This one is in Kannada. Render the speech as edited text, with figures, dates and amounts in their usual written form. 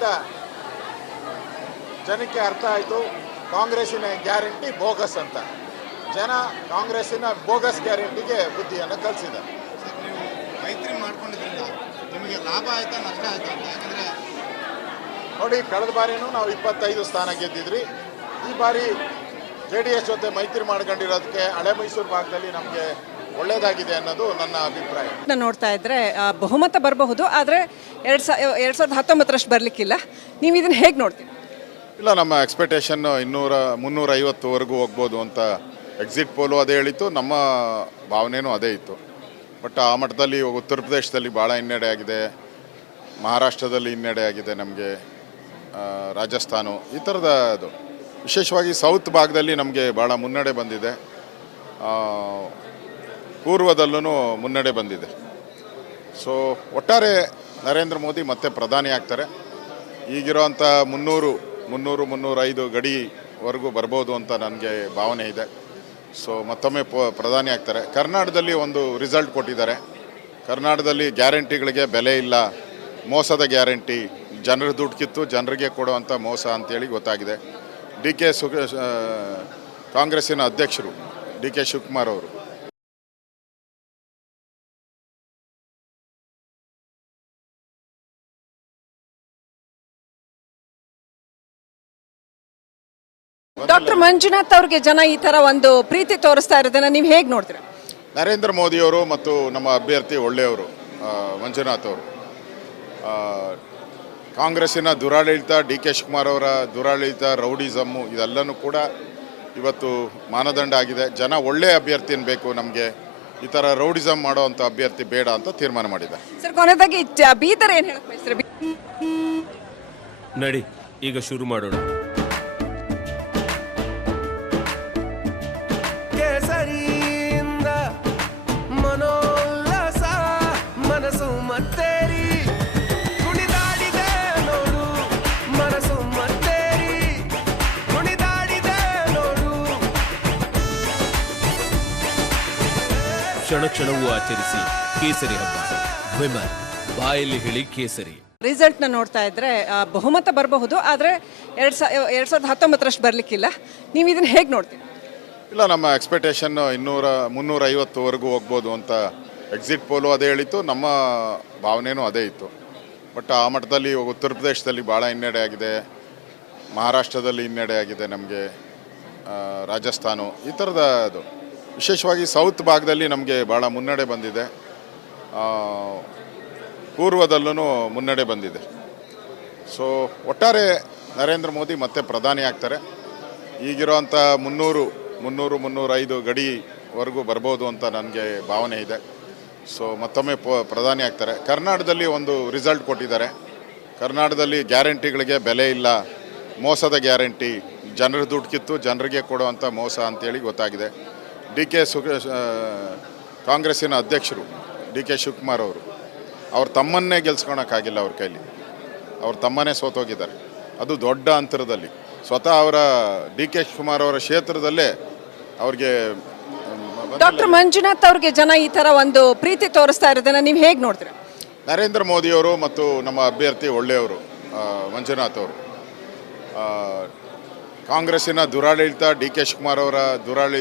ಇದರಿಂದ ಜನಕ್ಕೆ ಅರ್ಥ ಆಯಿತು ಕಾಂಗ್ರೆಸ್ಸಿನ ಗ್ಯಾರಂಟಿ ಬೋಗಸ್ ಅಂತ. ಜನ ಕಾಂಗ್ರೆಸ್ಸಿನ ಬೋಗಸ್ ಗ್ಯಾರಂಟಿಗೆ ಬುದ್ಧಿಯನ್ನು ಕಲಿಸಿದ್ದಾರೆ. ನೀವು ಮೈತ್ರಿ ಮಾಡ್ಕೊಂಡಿದ್ರಿಂದ ನಿಮಗೆ ಲಾಭ ಆಯ್ತಾ ನಷ್ಟ ಆಯ್ತಾ ಅಂತ? ಯಾಕಂದರೆ ನೋಡಿ, ಕಳೆದ ಬಾರಿನೂ ನಾವು 25 ಸ್ಥಾನ ಗೆದ್ದಿದ್ರಿ. ಈ ಬಾರಿ JDS ಜೊತೆ ಮೈತ್ರಿ ಮಾಡ್ಕೊಂಡಿರೋದಕ್ಕೆ ಹಳೆ ಮೈಸೂರು ಭಾಗದಲ್ಲಿ ನಮಗೆ ಒಳ್ಳೆಯದಾಗಿದೆ ಅನ್ನೋದು ನನ್ನ ಅಭಿಪ್ರಾಯ. ನೋಡ್ತಾ ಇದ್ರೆ ಬಹುಮತ ಬರಬಹುದು, ಆದರೆ 2019ರಷ್ಟು ಬರಲಿಕ್ಕಿಲ್ಲ. ನೀವು ಇದನ್ನು ಹೇಗೆ ನೋಡ್ತೀವಿ? ಇಲ್ಲ, ನಮ್ಮ ಎಕ್ಸ್ಪೆಕ್ಟೇಷನ್ 350ವರೆಗೂ ಹೋಗ್ಬೋದು ಅಂತ ಎಕ್ಸಿಟ್ ಪೋಲು ಅದೇ ಹೇಳಿತ್ತು, ನಮ್ಮ ಭಾವನೆಯೂ ಅದೇ ಇತ್ತು. ಬಟ್ ಆ ಮಟ್ಟದಲ್ಲಿ ಉತ್ತರ ಪ್ರದೇಶದಲ್ಲಿ ಭಾಳ ಹಿನ್ನಡೆ ಆಗಿದೆ, ಮಹಾರಾಷ್ಟ್ರದಲ್ಲಿ ಹಿನ್ನಡೆ ಆಗಿದೆ, ನಮಗೆ ರಾಜಸ್ಥಾನ ಈ ಥರದ ಅದು ವಿಶೇಷವಾಗಿ ಸೌತ್ ಭಾಗದಲ್ಲಿ ನಮಗೆ ಭಾಳ ಮುನ್ನಡೆ ಬಂದಿದೆ, ಪೂರ್ವದಲ್ಲೂ ಮುನ್ನಡೆ ಬಂದಿದೆ. ಸೊ ಒಟ್ಟಾರೆ ನರೇಂದ್ರ ಮೋದಿ ಮತ್ತೆ ಪ್ರಧಾನಿ ಆಗ್ತಾರೆ. ಈಗಿರೋವಂಥ 300-305 ಗಡಿವರೆಗೂ ಬರ್ಬೋದು ಅಂತ ನನಗೆ ಭಾವನೆ ಇದೆ. ಸೊ ಮತ್ತೊಮ್ಮೆ ಪ್ರಧಾನಿ ಆಗ್ತಾರೆ. ಕರ್ನಾಟಕದಲ್ಲಿ ಒಂದು ರಿಸಲ್ಟ್ ಕೊಟ್ಟಿದ್ದಾರೆ. ಕರ್ನಾಟಕದಲ್ಲಿ ಗ್ಯಾರಂಟಿಗಳಿಗೆ ಬೆಲೆ ಇಲ್ಲ, ಮೋಸದ ಗ್ಯಾರಂಟಿ, ಜನರ ದುಡ್ಡು ಕಿತ್ತು ಜನರಿಗೆ ಕೊಡುವಂಥ ಮೋಸ ಅಂತೇಳಿ ಗೊತ್ತಾಗಿದೆ. ಕಾಂಗ್ರೆಸ್ಸಿನ ಅಧ್ಯಕ್ಷರು DK ಶಿವಕುಮಾರ್ ಅವರು ಡಾಕ್ಟರ್ ಮಂಜುನಾಥ್ ಅವ್ರಿಗೆ ಜನ ಈ ತರ ಒಂದು ಪ್ರೀತಿ ತೋರಿಸ್ತಾ ಇರೋದನ್ನ ನೀವು ಹೇಗೆ ನೋಡ್ತೀರಾ? ನರೇಂದ್ರ ಮೋದಿಯವರು ಮತ್ತು ನಮ್ಮ ಅಭ್ಯರ್ಥಿ ಒಳ್ಳೆಯವರು ಮಂಜುನಾಥ್ ಅವರು. ಕಾಂಗ್ರೆಸ್ಸಿನ ದುರಾಡಳಿತ, DK ಶಿವಕುಮಾರ್ ಅವರ ದುರಾಡಳಿತ, ರೌಡಿಸಮ್ಮು ಇದೆಲ್ಲನೂ ಕೂಡ ಇವತ್ತು ಮಾನದಂಡ ಆಗಿದೆ. ಜನ ಒಳ್ಳೆಯ ಅಭ್ಯರ್ಥಿನ ಬೇಕು, ನಮಗೆ ಈ ಥರ ರೌಡಿಸಮ್ ಮಾಡೋವಂಥ ಅಭ್ಯರ್ಥಿ ಬೇಡ ಅಂತ ತೀರ್ಮಾನ ಮಾಡಿದ್ದಾರೆ. ಸರ್, ಕೊನೆಯದಾಗಿ ಬೀದರ್ ಏನು ಹೇಳಕ್ ಬಯಸ್ತೀರಾ? ನಡಿ ಈಗ ಶುರು ಮಾಡೋಣ. ಕೇಸರಿಯಿಂದ ಮನೋಲ್ಲಾಸ ಮನಸ್ಸು ಮತ್ತೇರಿ ಕುಣಿದಾಡಿದೆ ನೋಡು, ಮನಸ್ಸು ಮತ್ತೇರಿ ಕುಣಿದಾಡಿದೆ ನೋಡು. ಕ್ಷಣ ಕ್ಷಣವೂ ಆಚರಿಸಿ ಕೇಸರಿ ಹಬ್ಬ. ವಿಮಲ್ ಬಾಯಲ್ಲಿ ಹೇಳಿ ಕೇಸರಿ. ರಿಸಲ್ಟ್ನ ನೋಡ್ತಾ ಇದ್ರೆ ಬಹುಮತ ಬರಬಹುದು, ಆದರೆ 2019ರಷ್ಟು ಬರಲಿಕ್ಕಿಲ್ಲ. ನೀವು ಇದನ್ನು ಹೇಗೆ ನೋಡ್ತೀವಿ? ಇಲ್ಲ, ನಮ್ಮ ಎಕ್ಸ್ಪೆಕ್ಟೇಷನ್ 350ವರೆಗೂ ಹೋಗ್ಬೋದು ಅಂತ ಎಕ್ಸಿಟ್ ಪೋಲು ಅದೇ ಹೇಳಿತ್ತು, ನಮ್ಮ ಭಾವನೆಯೂ ಅದೇ ಇತ್ತು. ಬಟ್ ಆ ಮಟ್ಟದಲ್ಲಿ ಉತ್ತರ ಪ್ರದೇಶದಲ್ಲಿ ಭಾಳ ಹಿನ್ನಡೆ ಆಗಿದೆ, ಮಹಾರಾಷ್ಟ್ರದಲ್ಲಿ ಹಿನ್ನಡೆ ಆಗಿದೆ, ನಮಗೆ ರಾಜಸ್ಥಾನ ಈ ಥರದ ಅದು ವಿಶೇಷವಾಗಿ ಸೌತ್ ಭಾಗದಲ್ಲಿ ನಮಗೆ ಭಾಳ ಮುನ್ನಡೆ ಬಂದಿದೆ, ಪೂರ್ವದಲ್ಲೂ ಮುನ್ನಡೆ ಬಂದಿದೆ. ಸೊ ಒಟ್ಟಾರೆ ನರೇಂದ್ರ ಮೋದಿ ಮತ್ತೆ ಪ್ರಧಾನಿ ಆಗ್ತಾರೆ. ಈಗಿರೋವಂಥ 300-305 ಗಡಿವರೆಗೂ ಬರ್ಬೋದು ಅಂತ ನನಗೆ ಭಾವನೆ ಇದೆ. ಸೊ ಮತ್ತೊಮ್ಮೆ ಪ್ರಧಾನಿ ಆಗ್ತಾರೆ. ಕರ್ನಾಟಕದಲ್ಲಿ ಒಂದು ರಿಸಲ್ಟ್ ಕೊಟ್ಟಿದ್ದಾರೆ. ಕರ್ನಾಟಕದಲ್ಲಿ ಗ್ಯಾರಂಟಿಗಳಿಗೆ ಬೆಲೆ ಇಲ್ಲ, ಮೋಸದ ಗ್ಯಾರಂಟಿ, ಜನರ ದುಡ್ಡು ಕಿತ್ತು ಜನರಿಗೆ ಕೊಡುವಂಥ ಮೋಸ ಅಂತೇಳಿ ಗೊತ್ತಾಗಿದೆ. ಕಾಂಗ್ರೆಸ್ಸಿನ ಅಧ್ಯಕ್ಷರು DK ಶಿವಕುಮಾರ್ ಅವರು ಅವ್ರ ತಮ್ಮನ್ನೇ ಗೆಲ್ಸ್ಕೊಳಕ್ಕಾಗಿಲ್ಲ, ಅವ್ರ ಕೈಲಿ ಅವ್ರ ತಮ್ಮನೇ ಸೋತೋಗಿದ್ದಾರೆ. ಅದು ದೊಡ್ಡ ಅಂತರದಲ್ಲಿ. ಸ್ವತಃ ಅವರ DK ಶಿವಕುಮಾರ್ ಅವರ ಕ್ಷೇತ್ರದಲ್ಲೇ ಅವ್ರಿಗೆ. ಡಾಕ್ಟರ್ ಮಂಜುನಾಥ್ ಅವ್ರಿಗೆ ಜನ ಈ ತರ ಒಂದು ಪ್ರೀತಿ ತೋರಿಸ್ತಾ ಇರೋದನ್ನ ನೀವು ಹೇಗೆ ನೋಡ್ತೀರಾ? ನರೇಂದ್ರ ಮೋದಿಯವರು ಮತ್ತು ನಮ್ಮ ಅಭ್ಯರ್ಥಿ ಒಳ್ಳೆಯವರು ಮಂಜುನಾಥ್ ಅವರು. ಕಾಂಗ್ರೆಸ್ಸಿನ ದುರಾಡಳಿತ, DK ಶಿವಕುಮಾರ್ ಅವರ ದುರಾಡಳಿತ